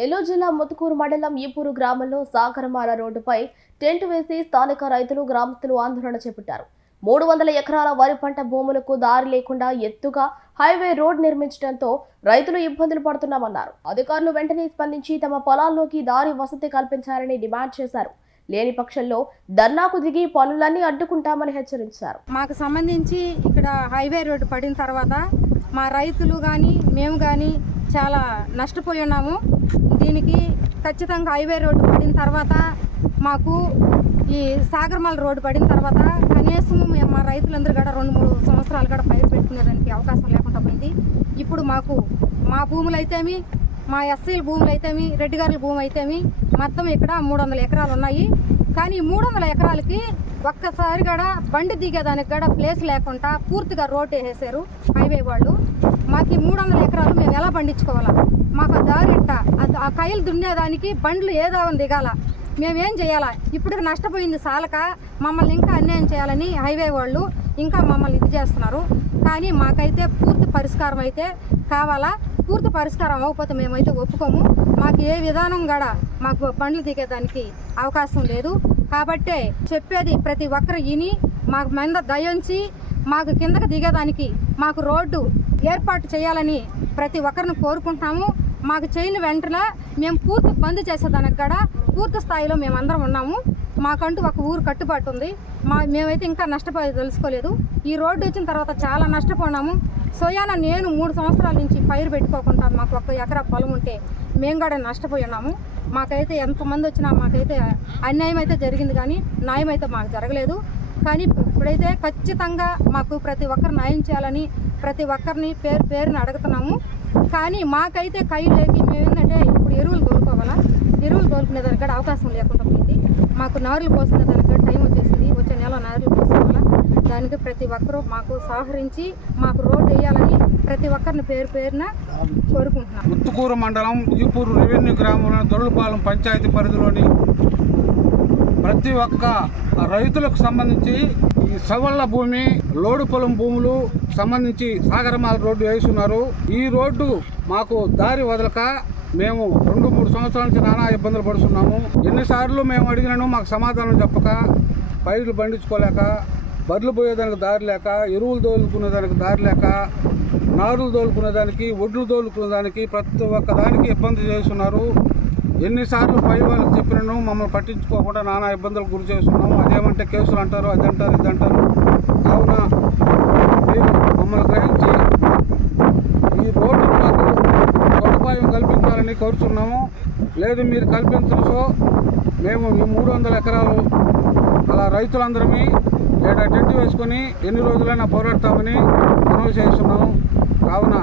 నెల్లూరు జిల్లా ముతుకూరు మండలం ఈపూరు గ్రామంలో సాగరమాల రోడ్డుపై టెంట్ వేసి స్థానిక రైతులు గ్రామస్తులు ఆందోళన చేపట్టారు. మూడు వందల ఎకరాల వరి పంట భూములకు దారి లేకుండా ఎత్తుగా హైవే రోడ్ నిర్మించడంతో రైతులు ఇబ్బందులు పడుతున్నామన్నారు. అధికారులు వెంటనే స్పందించి తమ పొలాల్లోకి దారి వసతి కల్పించాలని డిమాండ్ చేశారు. లేని పక్షంలో ధర్నాకు దిగి పనులన్నీ అడ్డుకుంటామని హెచ్చరించారు. మాకు సంబంధించి ఇక్కడ హైవే రోడ్డు పడిన తర్వాత మా రైతులు కానీ మేము కానీ చాలా నష్టపోయి ఉన్నాము దీనికి ఖచ్చితంగా హైవే రోడ్డు పడిన తర్వాత మాకు ఈ సాగర్మల రోడ్డు పడిన తర్వాత కనీసం మేము మా రైతులందరూ కూడా రెండు మూడు సంవత్సరాలు కూడా పైరు పెట్టుకునేదానికి అవకాశం లేకుండా పోయింది. ఇప్పుడు మాకు మా భూములు అయితేమి మా ఎస్సీల భూములు అయితేమి రెడ్డి గారుల భూమి అయితేమి మొత్తం ఇక్కడ మూడు వందల ఎకరాలు ఉన్నాయి. కానీ ఈ మూడు వందల ఎకరాలకి ఒక్కసారి కూడా బండి దిగేదానికి కూడా ప్లేస్ లేకుండా పూర్తిగా రోడ్ వేసేసారు హైవే వాళ్ళు. మాకు ఈ మూడు వందల ఎకరాలు మేము ఎలా పండించుకోవాలా? మాకు ఆ దారి ఇట్ట ఆ- ఆ కైలు దున్నేదానికి బండ్లు ఏదో దిగాల. మేమేం చేయాలా? ఇప్పుడు నష్టపోయింది సాలక మమ్మల్ని ఇంకా అన్యాయం చేయాలని హైవే వాళ్ళు ఇంకా మమ్మల్ని ఇది చేస్తున్నారు. కానీ మాకైతే పూర్తి పరిష్కారం అయితే కావాలా? పూర్తి పరిష్కారం అవ్వకపోతే మేమైతే ఒప్పుకోము. మాకు ఏ విధానం కూడా మాకు బండ్లు దిగేదానికి అవకాశం లేదు. కాబట్టే చెప్పేది ప్రతి ఒక్కరు విని మాకు మీద దయించి మాకు కిందకి దిగేదానికి మాకు రోడ్డు ఏర్పాటు చేయాలని ప్రతి ఒక్కరిని కోరుకుంటున్నాము. మాకు చేయని వెంటనే మేము పూర్తి బంద్ చేసేదానికి కూడా పూర్తి స్థాయిలో మేమందరం ఉన్నాము. మాకంటూ ఒక ఊరు కట్టుబాటు ఉంది. మా మేమైతే ఇంకా నష్టపోయి తెలుసుకోలేదు. ఈ రోడ్డు వచ్చిన తర్వాత చాలా నష్టపోయినాము. సోయాన నేను మూడు సంవత్సరాల నుంచి పైరు పెట్టుకోకుండా మాకు ఒక ఎకరా పొలం ఉంటే మేము కూడా నష్టపోయి ఉన్నాము మాకైతే ఎంతమంది వచ్చినా మాకైతే అన్యాయం అయితే జరిగింది కానీ న్యాయం అయితే మాకు జరగలేదు. కానీ ఇప్పుడైతే ఖచ్చితంగా మాకు ప్రతి ఒక్కరు న్యాయం చేయాలని ప్రతి ఒక్కరిని పేరు పేరుని అడుగుతున్నాము. కానీ మాకైతే కై లేకి మేము ఏంటంటే ఇప్పుడు ఎరువులు తోలుకోవాలా? ఎరువులు తోలుకునే దానికి అవకాశం లేకుండా పోయింది. మాకు నారులు పోసిన దానికి టైం వచ్చేసింది. వచ్చే నెల నారులు పోసుకోవాలా దానికి ప్రతి ఒక్కరూ మాకు సహకరించి మాకు రోడ్డు వేయాలని ప్రతి ఒక్కరిని పేరు పేరున కోరుకుంటున్నాం. ముత్తుకూరు మండలం ఈపూరు రెవెన్యూ గ్రామంలో దొరలపాలెం పంచాయతీ పరిధిలోని ప్రతి ఒక్క రైతులకు సంబంధించి ఈ సవళ్ళ భూమి లోడు పొలం భూములు సంబంధించి సాగరమాల రోడ్డు వేస్తున్నారు. ఈ రోడ్డు మాకు దారి వదలక మేము రెండు మూడు సంవత్సరాల నుంచి నానా ఇబ్బందులు పడుతున్నాము. ఎన్నిసార్లు మేము అడిగినాను మాకు సమాధానం చెప్పక పైర్లు పండించుకోలేక బర్రెలు పోయేదానికి దారి లేక ఎరువులు దోలుకునేదానికి దారి లేక నారులు దోలుకునేదానికి ఒడ్లు దోలుకునేదానికి ప్రతి ఒక్క దానికి ఇబ్బంది చేస్తున్నారు. ఎన్నిసార్లు పై వాళ్ళకి చెప్పినను మమ్మల్ని పట్టించుకోకుండా నానా ఇబ్బందులకు గురి చేస్తున్నాము. అదేమంటే కేసులు అంటారు అది అంటారు ఇది అంటారు కావున మీరు మమ్మల్ని గ్రహించి ఈ రోడ్డు మాకు సదుపాయం కల్పించాలని కోరుతున్నాము లేదు మీరు కల్పించో మేము ఈ మూడు వందల ఎకరాలు అలా రైతులందరమీ ఏడా టెంట్ వేసుకొని ఎన్ని రోజులైనా పోరాడతామని మనవి చేస్తున్నాము కావున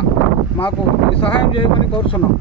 మాకు ఈ సహాయం చేయమని కోరుతున్నాం